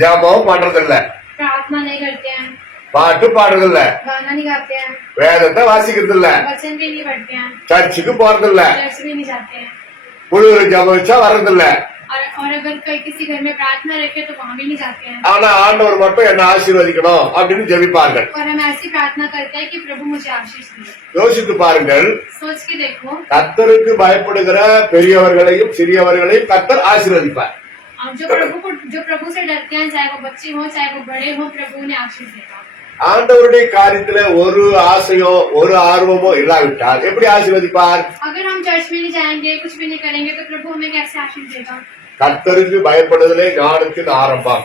ஜபம் பண்றது இல்ல, प्रार्थना नहीं करते हैं, பாட்டு பாடுறது இல்ல, गाना नहीं गाते हैं, வேதத்தை வாசிக்கிறது இல்ல, वचन भी नहीं पढ़ते हैं, சர்ச்சுக்கு போறது இல்ல, चर्च भी नहीं जाते हैं, முழு ஜபம் வச்சா வர்றது இல்ல. और अगर कोई किसी घर में प्रार्थना रखे तो वहाँ भी नहीं जाते हैं। ஆனா ஆண்டவர் மட்டும் என்ன ஆசீர்வதிக்கணும் அப்படின்னு ஜெபிப்பார்கள். और हम ऐसी प्रार्थना करते हैं कि प्रभु मुझे आशीष दे। யோசித்து பாருங்கள், सोच के देखो, கர்த்தருக்கு பயப்படுகிற பெரியவர்களையும் சிறியவர்களையும் கர்த்தர் ஆசீர்வதிப்பார். जो प्रभु से डरते हैं, चाहे वो बच्चे हो चाहे वो बड़े हो, प्रभु उन्हें आशीष देगा। ஆண்டவருடைய காரியத்துல ஒரு ஆசையோ ஒரு ஆர்வமோ இல்லாவிட்டால் எப்படி ஆசீர்வதிப்பார்? अगर हम चर्च में नहीं जाएंगे, कुछ भी नहीं करेंगे तो प्रभु हमें कैसे आशीष देगा? கர்த்தருக்கு பயப்படுதலே ஞானத்தின் ஆரம்பம்.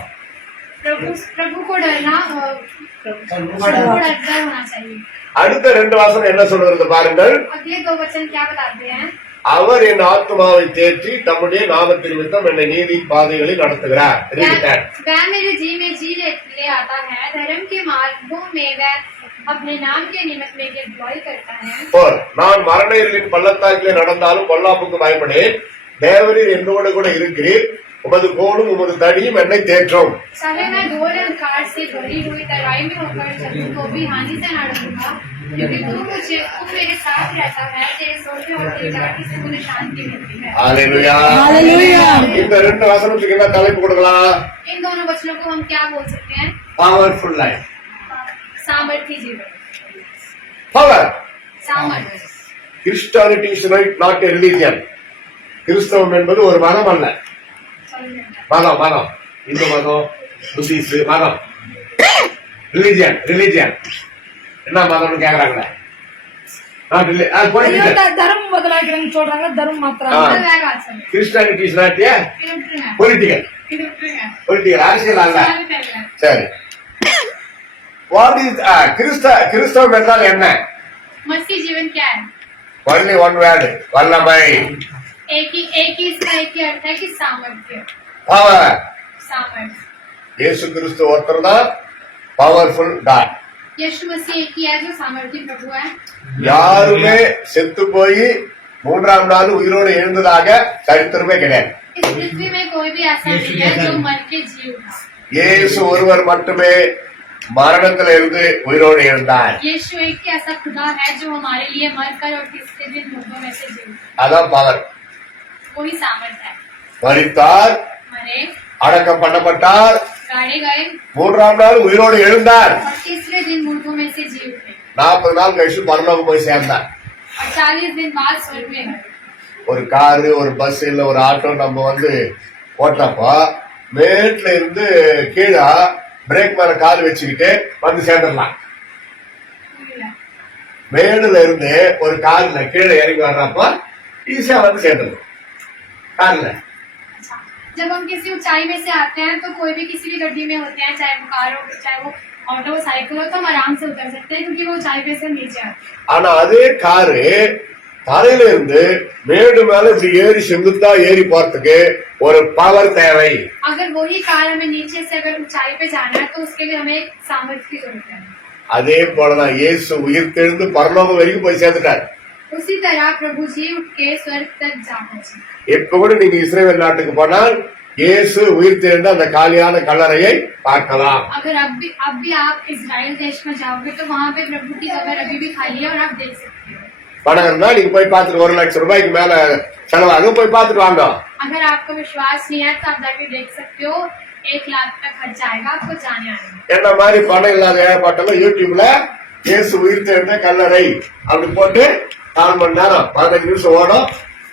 प्रभु को डरना डर होना चाहिए। அடுத்த 2 வசனம் என்ன சொல்றது பாருங்கள். अगले 2 वचन क्या बताते हैं? அவர் என் ஆத்மாவை தேற்றி தம்முடைய நாமத்தின் நிமித்தம் என்னை நீதியின் பாதைகளில் நடத்துகிறார். वह मेरे जी में जी ले आता है, धर्म के मार्गों में वह अपने नाम के निमित्त मेरी अगुवाई करता है। நான் மரண இருளின் பள்ளத்தாக்கிலே நடந்தாலும் பொல்லாப்புக்கு பயப்படேன், தேவரீர் என்னோடு கூட இருக்கிறீர், உமது கோலும் உமது தடியும் என்னை தேற்றும். चाहे मैं घोर अंधकार से भरी हुई तराई में होकर चलूं तो भी हानि से न डरूंगा, क्योंकि तू मेरे साथ रहता है, तेरे सोते और तेरी डांटी से मुझे शांति मिलती है। Hallelujah, hallelujah. இந்த 2 வசனத்துக்கு என்ன தலைப்பு கொடுக்கலாம்? इन दोनों वचनों को हम क्या बोल सकते हैं? पावरफुल लाइफ, सामर्थ्य जीवन, பவர். सामर्थ्य। Christianity is not a religion. கிறிஸ்தவம் என்பது ஒரு மதம் அல்ல. மதம் இந்து மதம், புத்திஸ்ட் மதம். ரிலிஜன் என்ன மதம்னு கேக்குறாங்களே, தர்மம் बदलाக்கிறேன்னு சொல்றாங்க, தர்மம் மாத்திராங்க. Christianity is not a political அரசியல் அல்ல. சரி, வாட் இஸ் கிறிஸ்தவம் என்றால் என்ன? मसीह जीवन क्या है? only one word, வல்லமை. एक ही इसका एक ही अर्थ है कि सामर्थ्य। பவர். सामर्थ्य। இயேசு கிறிஸ்து ஒருத்தர் தான் பவர்ஃபுல் காட். यीशु मसीह एक ही है जो सामर्थ्य प्रभु है। யாருமே செத்து போய் 3ஆம் நாள் உயிரோடு எழுந்ததாக சரித்திரமே கிடையாது. इस पृथ्वी में कोई भी ऐसा नहीं है जो मर के जी उठा। இயேசு ஒருவர் மட்டுமே மரணத்தில் இருந்து உயிரோடு எழுந்தார். यीशु एक ही ऐसा खुदा है जो हमारे लिए मरकर और तीसरे दिन मुर्दों में से जी उठा। அதான் பவர். वही सामर्थ्य है। மரித்தார், मरे, அடக்கம் பண்ணப்பட்டார், गाड़े गए 3ஆம் நாள் உயிரோடு எழுந்தார், और तीसरे दिन मुर्दों में से जी उठे, 40 நாள் கழிச்சு பரலோகம் போய் சேர்ந்தார். और 40 दिन बाद स्वर्ग में गए। ஒரு காரு, ஒரு பஸ் இல்ல ஒரு ஆட்டோ நம்ம ஓட்டப்போ மேட்ல இருந்து கீழே பிரேக் மேல கால் வச்சுக்கிட்டு வந்து சேர்ந்துடலாம். மேடுல இருந்து ஒரு கார்ல கீழே இறங்கி வர்றப்ப ஈஸியா வந்து சேர்ந்துடும் கார்ல. जब हम किसी ऊंचाई में से आते हैं तो कोई भी किसी भी गड्डी में होते हैं, चाहे वो कार हो चाहे वो ऑटो साइकिल हो, तो हम आराम से उतर सकते हैं क्योंकि वो ऊंचाई पे से नीचे आते हैं। ஆனா அதே காரு தரையில இருந்து மேடு மேல இப்படி ஏறி செங்குத்தா ஏறி போறதுக்கு ஒரு பவர் தேவை. अगर वही कार हमें नीचे से अगर ऊंचाई पे जाना है तो उसके लिए हमें एक सामर्थ्य की जरूरत है। அதே போலதான் இயேசு உயிர் தெழுந்து பரலோகம் வரைக்கும் போய் சேர்ந்துட்டார். उसी तरह प्रभु जी उठ के स्वर्ग तक जा पहुंचे। இப்ப கூட நீங்க இஸ்ரேல் நாட்டுக்கு போனால் இயேசு உயிர் தெழுந்த அந்த காலியான கல்லறையை பார்க்கலாம். अगर अब भी आप इजराइल देश में जाओगे तो वहाँ पे प्रभु की कब्र अभी भी खाली है और आप देख सकते हो। பணம் இருந்தா நீங்க போய் பார்த்துட்டு 1 லட்சம் ரூபாய்க்கு மேல செலவாகும், போய் பார்த்துட்டு வாங்க. अगर आपको विश्वास नहीं है तो आप जाके देख सकते हो, 1 लाख तक खर्चा आएगा आपको जाने आने में। என்ன மாதிரி பணம் இல்லாத ஏற்பாட்டெல்லாம் யூடியூப்ல இயேசு உயிர் தெழுந்த கல்லறை அப்படி போட்டு 4 மணி நேரம் 15 நிமிஷம் ஓடும்,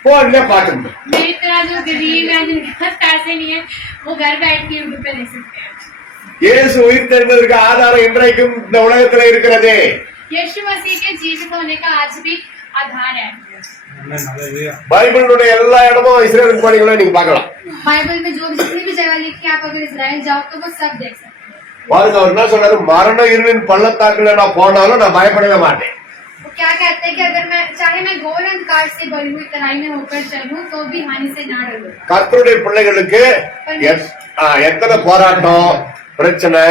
போன்ல பாத்துங்க. मेरी तरह जो गरीब है जिनके पास पैसे नहीं है वो घर बैठ के यूट्यूब पे देख सकते हैं। இயேசு உயிர் தெழுந்ததற்கு ஆதாரம் இன்றைக்கும் இந்த உலகத்துல இருக்கிறது. यीशु मसीह के जीवित होने का आज भी आधार है। பைபிளுடைய எல்லா இடமும் இஸ்ரேலுக்கு போனீங்களா நீங்க பார்க்கலாம். बाइबल में जो जितनी भी जगह लिखी है आप अगर इजराइल जाओ तो वो सब देख सकते हैं। பாருங்க, அவர் என்ன சொல்றாரு, மரண இருளின் பள்ளத்தாக்குல நான் போனாலும் நான் பயப்படவே மாட்டேன். वो क्या कहते हैं कि अगर मैं चाहे मैं घोर अंधकार से भरी हुई तराई में होकर चलूं तो भी हानि से ना डरूं। கர்த்தருடைய பிள்ளைகளுக்கு எத்தனை போராட்டம், பிரச்சனை,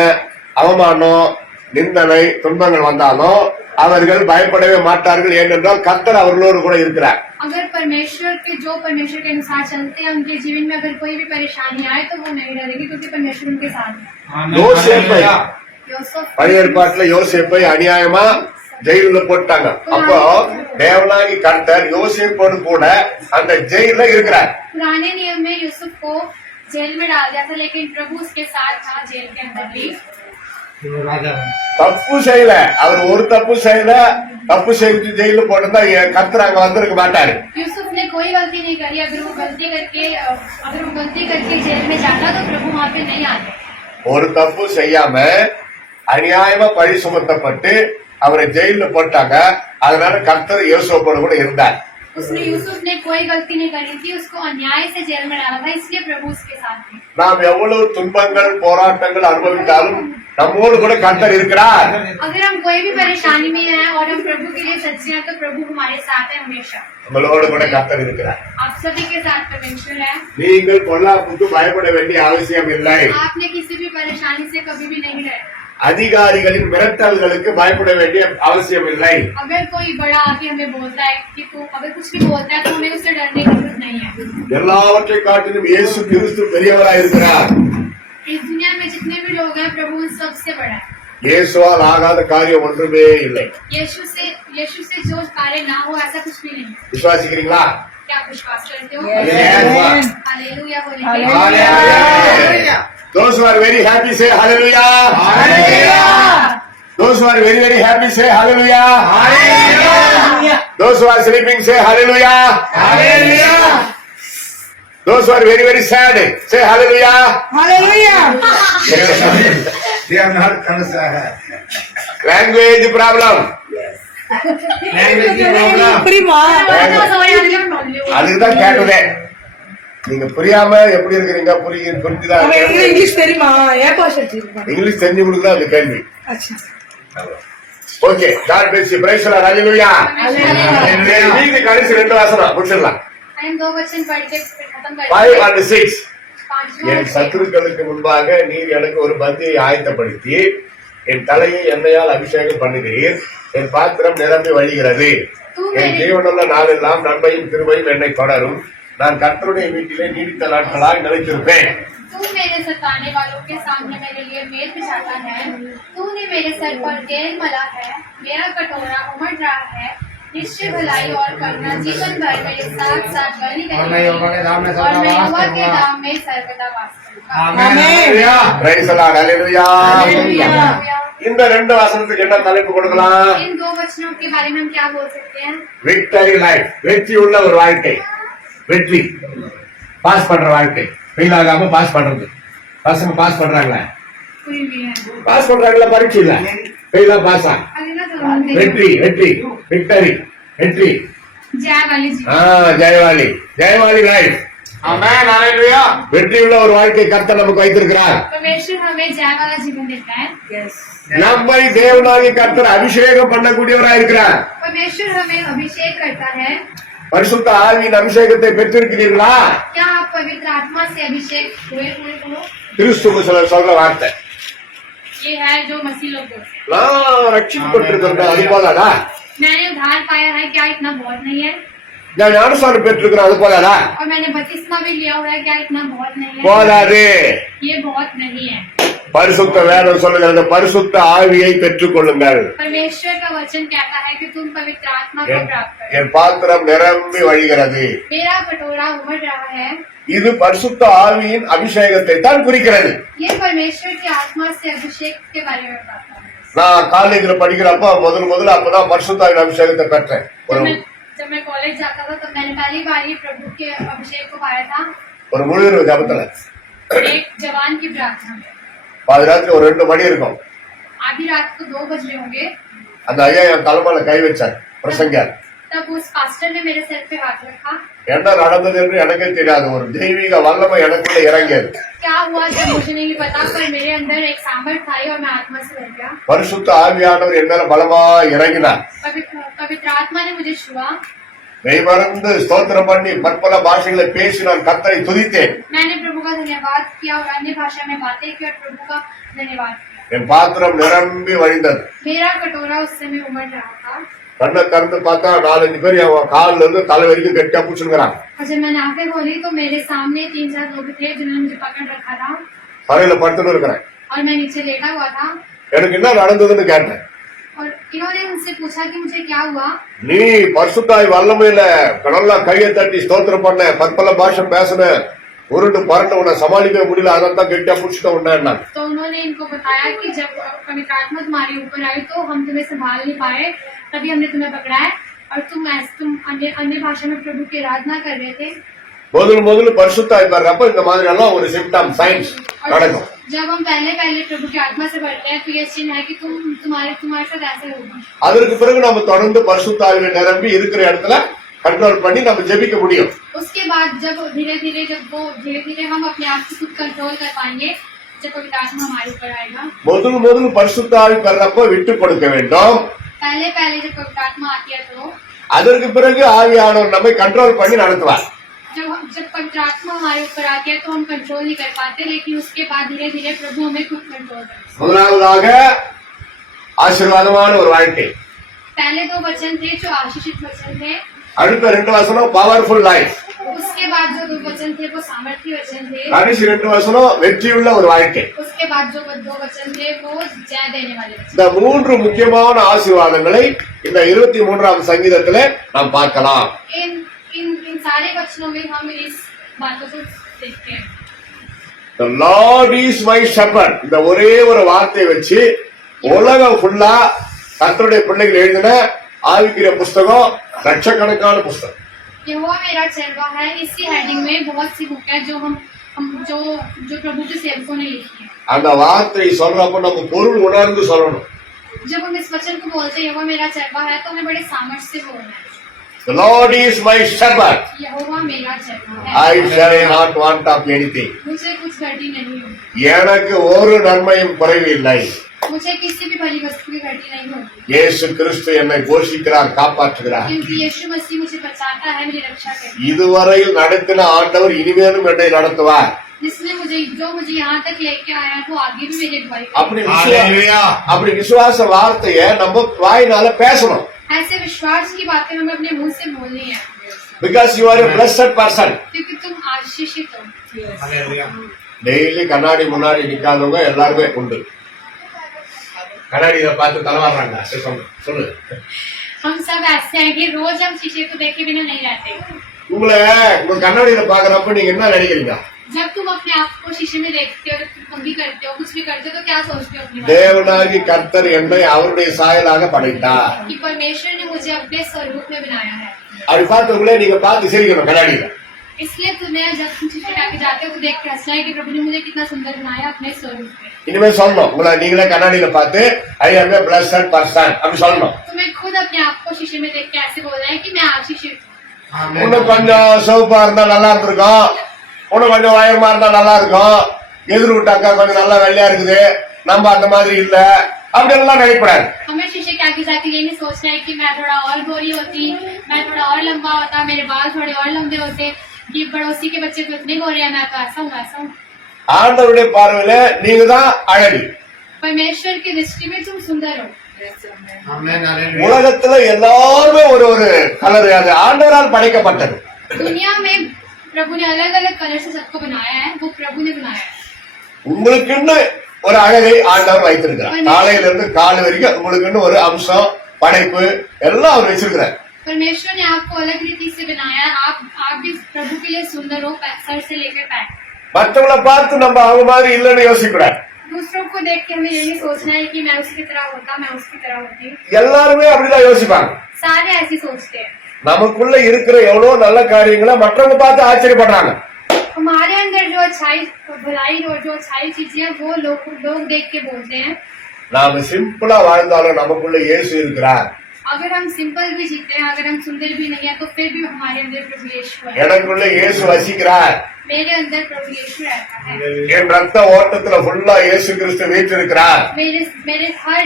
அவமானம், நிந்தனை, துன்பங்கள் வந்தாலும் அவர்கள் பயப்படவே மாட்டார்கள், ஏனென்றால் கர்த்தர் அவர்களோடு கூட இருக்கிறார். अगर परमेश्वर के अनुसार चलते हैं, उनके जीवन में अगर कोई भी परेशानी आए तो वो नहीं डरेंगे, क्योंकि परमेश्वर उनके साथ है। யோசேப்பை यूसुफ பழைய ஏற்பாட்டுல யோசேப்பை அநியாயமா ஜெயில போட்டாங்க. அப்போ தேவனாகி கர்த்தர் யோசேப்போடு கூட அந்த ஜெயில இருக்கிறார். पुराने नियम में यूसुफ को जेल में डाल दिया था, लेकिन प्रभु उसके साथ था जेल के अंदर भी। தப்பு செய்யல, அவர் ஒரு தப்பு செய்யல. தப்பு செய்து ஜெயில போட்டா கர்த்தர் அங்க வந்திருக்க மாட்டாரு. यूसुफ ने कोई गलती नहीं करी। अगर वो गलती करके जेल में जाता तो प्रभु वहाँ पे नहीं आते। ஒரு தப்பு செய்யாம அநியாயமா பழி சுமத்தப்பட்டு அவரை ஜெயில போட்டாங்க. அதனால கர்த்தர் யோசேப்போடு கூட இருந்தார். यूसुफ ने कोई गलती नहीं करी थी, उसको अन्याय से जेल में डाला था, इसलिए प्रभु उसके साथ थे। நாம் எவ்வளவு துன்பங்கள் போராட்டங்கள் அனுபவித்தாலும் நம்மோடு கூட கர்த்தர் இருக்கிறார். अगर हम कोई भी परेशानी में हैं और हम प्रभु के लिए सच्चे हैं तो प्रभु हमारे साथ है हमेशा। நம்மளோடு கூட கர்த்தர் இருக்கிறார். आप सभी के साथ परमेश्वर है। நீங்கள் பொல்லாப்புக்கு பயப்பட வேண்டிய அவசியம் இல்லை. आपने किसी भी परेशानी से कभी भी नहीं डरना। அதிகாரிகளின் மிரட்டல்களுக்கு பயப்பட வேண்டிய அவசியம் இல்லை. अगर कोई बड़ा आके हमें बोलता है कि तू अगर कुछ भी बोलता है तो हमें उससे डरने की जरूरत नहीं है। எல்லாவற்றை காட்டிலும் இயேசு கிறிஸ்து பெரியவராய் இருக்கிறார். इस दुनिया में जितने भी लोग हैं प्रभु उन सबसे बड़ा है। இயேசுவால் ஆகாத காரியம் ஒன்றுமே இல்லை. यीशु से जो कार्य ना हो ऐसा कुछ भी नहीं है। விசுவாசிக்கிறீங்களா? क्या आप विश्वास करते हो? Yes. हालेलुया बोलेंगे। Hallelujah. Those who are very happy say hallelujah. Hallelujah. Those who are very very happy say hallelujah. Hallelujah. Those who are sleeping say hallelujah. Hallelujah. Those who are very very sad say hallelujah. Hallelujah. They are not concerned. Language problem. Language problem. புரியுமா? அதுக்குதான் கேட்டதே. நீங்க புரியாம எப்படி இருக்கிறீங்க, புரிஞ்சுதான் உங்களுக்கு English தெரியுமா? ஏன் பாஷை வச்சிருக்கீங்க? இங்கிலீஷ் தெரிஞ்சு கொடுக்குதா அந்த கேள்வி. अच्छा okay, God bless you. Praise the Lord. ஹalleluya. நீங்க கடைசி ரெண்டு வசனம் முடிச்சிடலாம். हम 2 वचन पढ़ के फिर खत्म कर 5 and 6. 5वां என் சத்துருக்களுக்கு முன்பாக நீர் எனக்கு ஒரு பந்தியை ஆயத்தப்படுத்தி என் தலையை எண்ணெயால் அபிஷேகம் பண்ணுகிறீர். என் பாத்திரம் நிரம்பி வழிகிறது. என் ஜீவனுள்ள நாளெல்லாம் நன்மையும் கிருபையும் என்னை தொடரும். நான் கர்த்தருடைய வீட்டிலே நீடித்த நாட்களாய் நிலைத்திருப்பேன். तू मेरे सताने वालों के सामने मेरे लिए मेल बिछाता है। तूने मेरे सर पर तेल मला है, मेरा कटोरा उमड़ रहा है। निश्चय भलाई और करुणा जीवन भर मेरे साथ साथ बनी रहेगी, और मैं यहोवा के धाम में सर्वदा वास करूंगा। आमेन। Praise the Lord. ஹalleluya. இந்த ரெண்டு வசனத்துக்கு என்ன தலைப்பு கொடுக்கலாம்? इन 2 वचनों के बारे में हम क्या बोल सकते हैं? விக்டரி லைஃப், வெற்றி உள்ள ஒரு வாழ்க்கை. வெற்றி, பாஸ் பண்ற வாழ்க்கை. ஃபெயில் ஆகாம பாஸ் பண்றது. பசங்க பாஸ் பண்றாங்களா? कोई भी है பாஸ் பண்றாங்களா பரீட்சையில? ஃபெயிலா பாஸா? अगला सवाल வெற்றி, வெற்றி, விக்டரி, வெற்றி. जय वाली जी। ஜெயவாளி, ஜெயவாளி லைஃப். Amen. Hallelujah. வெற்றி உள்ள ஒரு வாழ்க்கை கர்த்தர் நமக்கு வைத்திருக்கிறார். परमेश्वर हमें जय वाला जीवन देता है। यस நம்மை தேவனாகி கர்த்தர் அபிஷேகம் பண்ணக்கூடியவராய் இருக்கிறார். परमेश्वर हमें अभिषेक करता है। பரிசுத்த ஆவியின் அபிஷேகத்தை பெற்றிருக்கிறீர்களா? क्या आप पवित्र आत्मा से अभिषेक हुए हो? கிறிஸ்துவ சொல்ற வார்த்தை. ये है जो मसीह लोग बोलते हैं। நான் ரட்சிக்கப்பட்டிருக்கிறேன், அது போதாதா? मैंने उद्धार पाया है, क्या इतना बहुत नहीं है? நான் ஞானஸ்நானம் பெற்றிருக்கிறேன், அது போதாதா? और मैंने बपतिस्मा भी लिया हुआ है, क्या इतना बहुत नहीं है? போதாது. ये बहुत नहीं है। பரிசுத்த வேதம் சொல்லுகிறது, பரிசுத்த ஆவியை பெற்றுக் கொள்ளுங்கள். परमेश्वर का वचन कहता है कि तुम पवित्र आत्मा को प्राप्त करो। என் பாத்திரம் நிரம்பி வழிகிறது. मेरा कटोरा उमड़ रहा है। இது பரிசுத்த ஆவியின் அபிஷேகத்தை தான் குறிக்கிறது. ये परमेश्वर की आत्मा से अभिषेक के बारे में बताता है। நான் காலேஜ்ல படிக்கிறப்ப முதல்ல அப்பதான் பரிசுத்த ஆவியின் அபிஷேகத்தை பெற்றேன். जब मैं कॉलेज जाता था तब मैंने पहली बार ही प्रभु के अभिषेक को पाया था। ஒரு முழு ஜபத்துல एक जवान की प्रार्थना में பாதிராத்திரி ஒரு 2 மணி இருக்கும். आधी रात को 2 बज रहे होंगे। அந்த ஐயா என் தலைமையில கை வச்சார், பிரசங்கியார். तब उस पास्टर ने मेरे सर पे हाथ रखा। என்ன நடந்தது என்று எனக்கே தெரியாது. ஒரு தெய்வீக வல்லமை எனக்குள்ள இறங்கியது. क्या हुआ जब मुझे नहीं पता, पर मेरे अंदर एक सामर्थ आई और मैं आत्मा से भर गया। பரிசுத்த ஆவியானவர் என் மேல பலமா இறங்கினார். पवित्र आत्मा ने मुझे छुआ। மெய்மறந்து ஸ்தோத்திரம் பண்ணி பற்பல பாஷைகளை பேசி நான் கர்த்தரை துதித்தேன். मैंने प्रभु का धन्यवाद किया और अन्य भाषा में बातें की और प्रभु का धन्यवाद किया. என் பாத்திரம் நிரம்பி வழிந்தது. मेरा कटोरा उस समय उमड़ रहा था। கண்ணை திறந்து பார்த்தா 4-5 பேர் அவன் கால்ல இருந்து தலை வரைக்கும் கெட்டியா பிடிச்சிருக்கிறான். और जब मैंने आंखें खोली तो मेरे सामने 3-4 लोग थे जिन्होंने मुझे पकड़ रखा था தரையில படுத்துட்டு இருக்கிறேன். और मैं नीचे लेटा हुआ था। எனக்கு என்ன நடந்ததுன்னு கேட்டேன். और इन्होंने मुझसे पूछा कि मुझे क्या हुआ। நீ பரிசுத்தாய் வல்லமையில கடல்ல கையை தட்டி ஸ்தோத்திரம் பண்ண, பற்பல பாஷை பேசுன, உருண்டு பரண்டு உன்னை சமாளிக்க முடியல, அதான் கெட்டியா புடிச்சுட்ட உன்ன. तो उन्होंने इनको बताया कि जब पवित्र आत्मा तुम्हारे ऊपर आई तो हम तुम्हें संभाल नहीं पाए, तभी हमने तुम्हें पकड़ा है और तुम अन्य भाषा में प्रभु की आराधना कर रहे थे। முதல்ல பரிசுத்தாய் வர்றப்ப இந்த மாதிரி எல்லாம் ஒரு சிம்டம் சைன்ஸ் நடக்கும். जब हम पहले प्रभु की आत्मा से बढ़ते हैं तो ये चिन्ह है कि तुम्हारे साथ ऐसे होगा। அதற்கு பிறகு நம்ம தொடர்ந்து பரிசுத்தாவில நிரம்பி இருக்கிற இடத்துல कंट्रोल பண்ணி நம்ம ஜெபிக்க முடியும். उसके बाद जब धीरे धीरे हम अपने आप को खुद कंट्रोल कर पाएंगे जब पवित्र आत्मा हमारे ऊपर आएगा। முதல்ல பரிசுத்த ஆவி வர்றப்ப விட்டு கொடுக்க வேண்டும். पहले जब पवित्र आत्मा आती है तो அதற்கு பிறகு ஆவியானவர் நம்மை कंट्रोल பண்ணி நடத்துவார். जब पवित्र आत्मा हमारे ऊपर आती है तो हम कंट्रोल नहीं कर पाते, लेकिन उसके बाद धीरे धीरे प्रभु हमें खुद कंट्रोल करते हैं। முதலாவதாக ஆசீர்வாதமான ஒரு வாழ்க்கை. पहले 2 वचन थे जो आशीषित वचन थे। அடுத்த 2 வசனம் பவர்ஃபுல் லைஃப். उसके बाद जो 2 वचन थे वो सामर्थ्य वचन थे। கடைசி 2 வசனம் வெற்றியுள்ள ஒரு வாழ்க்கை. उसके बाद जो 2 वचन थे वो जय देने वाले वचन। இந்த 3 முக்கியமான ஆசீர்வாதங்களை இந்த 23ஆம் சங்கீதத்திலே நாம் பார்க்கலாம். इन सारे वचनों में हम इस बातों को देखते हैं। The Lord is my shepherd. இந்த ஒரே ஒரு வார்த்தையை வச்சு உலகம் ஃபுல்லா கர்த்தருடைய பிள்ளைகள் எழுதின ஆவிக்குரிய புஸ்தகம் லட்சக்கணக்கான புஸ்தகம். यहोवा मेरा चरवा है, इसी हेडिंग में बहुत सी बुक है जो जो प्रभु के सेवकों ने लिखी है। அந்த வார்த்தையை சொல்றப்ப நம்ம பொருள் உணர்ந்து சொல்லணும். जब हम इस वचन को बोलते हैं यहोवा मेरा चरवा है तो हमें बड़े सामर्थ्य से बोलना है। The Lord is my shepherd. यहोवा मेरा चरवा है, I shall not want of anything. मुझे कुछ घटी नहीं होगी, எனக்கு ஒரு நன்மையும் குறைவில்லை. मुझे किसी भी भली वस्तु की घटी नहीं होगी, இயேசு கிறிஸ்து என்னை போஷிக்கிறார், காப்பாற்றுகிறார். क्योंकि यीशु मसीह मुझे बचाता है, मेरी रक्षा करता है। இதுவரையில் நடத்தின ஆண்டவர் இனிமேலும் என்னை நடத்துவார். जिसने जो मुझे यहाँ तक लेके आया है वो आगे भी मेरी अगुवाई हालेलुया। அப்படி விசுவாச வார்த்தையை நம்ம வாயினால பேசணும். ऐसे विश्वास की बातें हमें अपने मुंह से बोलनी है, Because you are a blessed person. क्योंकि तुम आशीषित हो। हालेलुया। டெய்லி கண்ணாடி முன்னாடி நிக்காதவங்க எல்லாருமே உண்டு. கண்ணாடியில பார்த்து தலைவாடுறாங்க. சொல்லு. हम सब ऐसे हैं कि रोज हम शीशे को देखे बिना नहीं रहते। உங்களை உங்க கண்ணாடியில பாக்குறப்ப நீங்க என்ன நினைக்கிறீங்க? जब तुम अपने आप को शीशे में देखते हो, जब तुम कंघी करते हो, कुछ भी करते हो तो क्या सोचते हो अपने बारे में? தேவனாகி கர்த்தர் என்னை அவருடைய சாயலாக படைத்தார். कि परमेश्वर ने मुझे अपने स्वरूप में बनाया है। அப்படி பார்த்தவங்களே நீங்க பார்த்து சிரிக்கணும் கண்ணாடியில. इसलिए तुम्हें जब तुम शीशे के जाते हो तो देख के हंसना है कि प्रभु ने मुझे कितना सुंदर बनाया अपने स्वरूप में। இனிமே சொல்லணும், உங்களை நீங்களே கண்ணாடியில பார்த்து I M A blessed person அப்படி சொல்லணும். तुम्हें खुद अपने आप को शीशे में देख के ऐसे बोलना है कि मैं आशीषित हूँ। இன்னும் கொஞ்சம் சிவப்பா இருந்தா நல்லா இருந்திருக்கும், இன்னும் கொஞ்சம் உயரமா இருந்தா நல்லா இருக்கும், எதிர் விட்டாக்கா கொஞ்சம் நல்லா வெள்ளையா இருக்குது, நம்ம அந்த மாதிரி இல்ல அப்படி எல்லாம் நினைப்படாது. हमें शीशे के आगे जाके ये नहीं सोचना है कि मैं थोड़ा और गोरी होती, मैं थोड़ा और लंबा होता, मेरे बाल थोड़े और लंबे होते, कि पड़ोसी के बच्चे तो इतने गोरे हैं, मैं तो ऐसा हूँ। ஆண்டவருடைய பார்வையில நீங்க தான் அழகு. परमेश्वर की दृष्टि में तुम सुंदर हो। आमेन। हालेलुया। உலகத்துல எல்லாருமே ஒரு ஒரு கலர், அது ஆண்டவரால் படைக்கப்பட்டது. दुनिया में प्रभु ने अलग अलग कलर से सबको बनाया है, वो प्रभु ने बनाया है। உங்களுக்குன்னு ஒரு அழகை ஆண்டவர் வைத்திருக்கிறார். காலையில இருந்து கால் வரைக்கும் உங்களுக்குன்னு ஒரு அம்சம், படைப்பு எல்லாம் அவர் வச்சிருக்கிறார். परमेश्वर ने आपको अलग रीति से बनाया है। आप भी प्रभु के लिए सुंदर हो, सर से लेकर पैर। மற்றவங்களை பார்த்து நம்ம அவங்க மாதிரி இல்லைன்னு யோசிக்கூடாது. दूसरों को देख के हमें ये नहीं सोचना है कि मैं उसकी तरह होता, मैं उसकी तरह होती। எல்லாருமே அப்படிதான் யோசிப்பாங்க. सारे ऐसे सोचते हैं। நமக்குள்ள இருக்கிற எவ்வளவு நல்ல காரியங்களை மற்றவங்க பார்த்து ஆச்சரியப்படுறாங்க. हमारे अंदर जो अच्छाई, भलाई और जो अच्छाई चीजें हैं वो लोग देख के बोलते हैं। நாம சிம்பிளா வாழ்ந்தாலும் நமக்குள்ள இயேசு இருக்கிறார். अगर हम सिंपल भी जीते हैं, अगर हम सुंदर भी नहीं है तो फिर भी हमारे अंदर प्रभु यीशु है। எனக்குள்ள இயேசு வசிக்கிறார். मेरे अंदर प्रभु यीशु रहता है। என் ரத்த ஓட்டத்துல ஃபுல்லா இயேசு கிறிஸ்து வீற்றிருக்கிறார். मेरे हर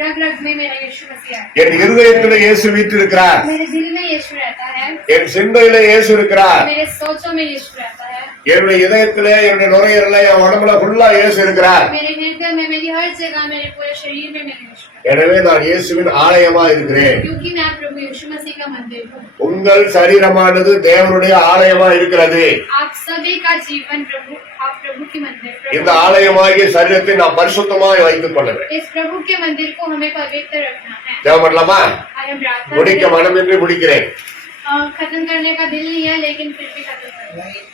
रग रग में मेरा यीशु मसीह है। என் இருதயத்திலே இயேசு வீற்றிருக்கிறார். मेरे दिल में यीशु रहता है, என் சிந்தையிலே இயேசு இருக்கிறார். मेरे सोचों में यीशु रहता है, என்னுடைய இதயத்திலே என்னுடைய நுரையீரல்ல என் உடம்புல ஃபுல்லா இயேசு இருக்கிறார். मेरे हृदय में, मेरी हर जगह, मेरे पूरे शरीर में मेरे यीशु है। எனவே நான் இயேசுவின் ஆலயமா இருக்கிறேன். क्योंकि मैं प्रभु यीशु मसीह का मंदिर हूँ। உங்கள் சரீரமானது தேவனுடைய ஆலயமா இருக்கிறது. आप सभी का जीवन प्रभु, आप प्रभु के मंदिर, இந்த प्रभु ஆலயமாகிய சரீரத்தை நாம் பரிசுத்தமாய் வைத்துக் கொள்ளுங்கள். इस प्रभु के मंदिर को हमें पवित्र रखना है। ஜெபம் பண்ணலாமா? आइए प्रार्थना முடிக்க करें। மனமின்றி முடிக்கிறேன். खत्म करने का दिल नहीं है, लेकिन फिर भी खत्म करें।